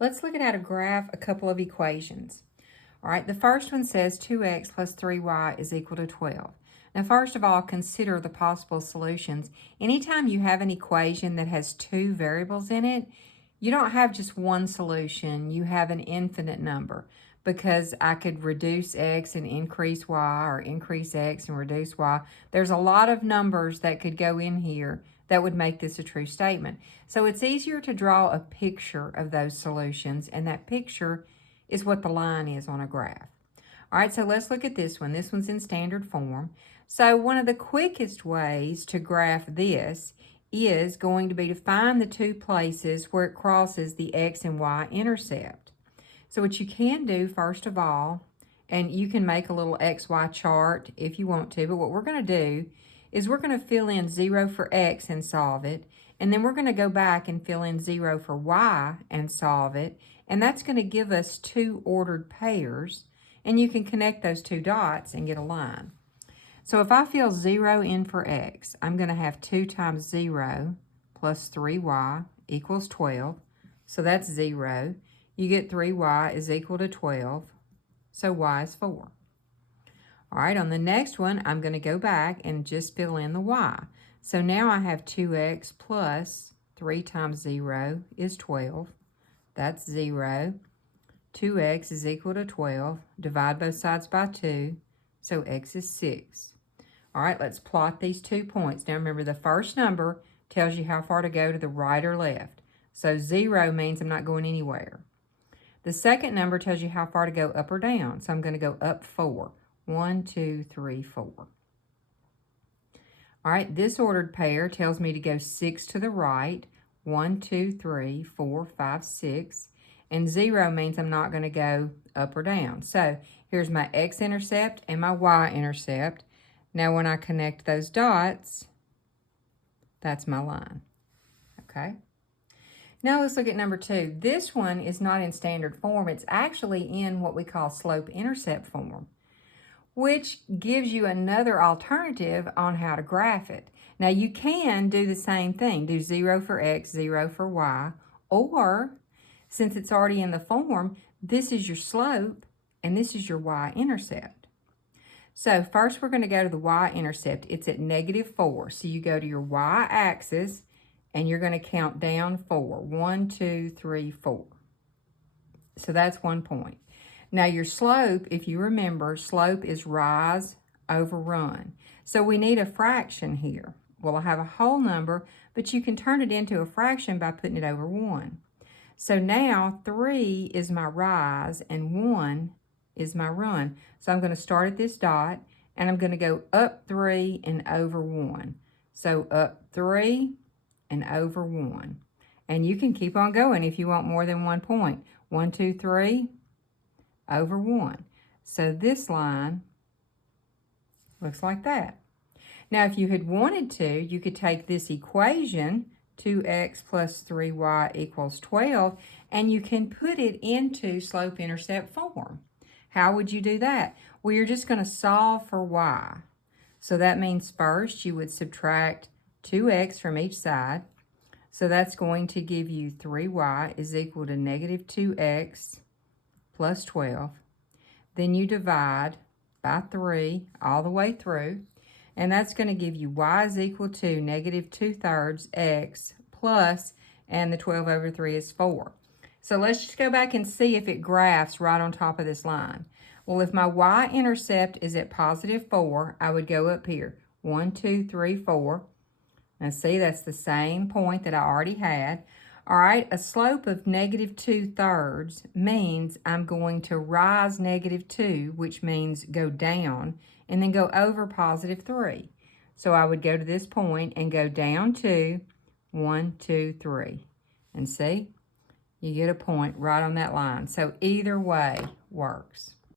Let's look at how to graph a couple of equations. All right, the first one says 2x plus 3y is equal to 12. Now, first of all, consider the possible solutions. Anytime you have an equation that has two variables in it, you don't have just one solution. You have an infinite number, because I could reduce x and increase y, or increase x and reduce y. There's a lot of numbers that could go in here that would make this a true statement. So it's easier to draw a picture of those solutions, and that picture is what the line is on a graph. All right, so let's look at this one. This one's in standard form. So one of the quickest ways to graph this is going to be to find the two places where it crosses the x and y intercept. So what you can do, first of all, and you can make a little XY chart if you want to, but what we're going to do is we're going to fill in 0 for x and solve it, and then we're going to go back and fill in 0 for y and solve it, and that's going to give us two ordered pairs, and you can connect those two dots and get a line. So if I fill 0 in for x, I'm going to have 2 times 0 plus 3y equals 12. So that's 0. You get 3y is equal to 12. So y is 4. All right, on the next one, I'm going to go back and just fill in the y. So now I have 2x plus 3 times 0 is 12. That's 0. 2x is equal to 12. Divide both sides by 2. So x is 6. All right, let's plot these 2 points. Now remember, the first number tells you how far to go to the right or left. So 0 means I'm not going anywhere. The second number tells you how far to go up or down. So I'm going to go up 4. 1, 2, 3, 4. All right, this ordered pair tells me to go 6 to the right. 1, 2, 3, 4, 5, 6. And 0 means I'm not going to go up or down. So here's my x-intercept and my y-intercept. Now when I connect those dots, that's my line. Okay? Now let's look at number 2. This one is not in standard form. It's actually in what we call slope-intercept form, which gives you another alternative on how to graph it. Now you can do the same thing. Do 0 for x, 0 for y, or since it's already in the form, this is your slope and this is your y-intercept. So first we're going to go to the y-intercept. It's at -4. So you go to your y-axis and you're going to count down 4. 1, 2, 3, 4. So that's 1 point. Now your slope, if you remember, slope is rise over run. So we need a fraction here. Well, I have a whole number, but you can turn it into a fraction by putting it over 1. So now 3 is my rise and 1 is my run. So I'm going to start at this dot and I'm going to go up 3 and over 1. So up 3 and over 1. And you can keep on going if you want more than 1 point. 1, 2, 3 over 1. So this line looks like that. Now if you had wanted to, you could take this equation, 2x plus 3y equals 12, and you can put it into slope-intercept form. How would you do that? Well, you're just going to solve for y. So that means first you would subtract 2x from each side. So that's going to give you 3y is equal to -2x plus 12. Then you divide by 3 all the way through. And that's going to give you y is equal to -2/3 x plus, and the 12 over 3 is 4. So let's just go back and see if it graphs right on top of this line. Well, if my y-intercept is at +4, I would go up here. 1, 2, 3, 4. Now see, that's the same point that I already had. All right, a slope of -2/3 means I'm going to rise -2, which means go down, and then go over +3. So I would go to this point and go down 2, 1, 2, 3. And see, you get a point right on that line. So either way works.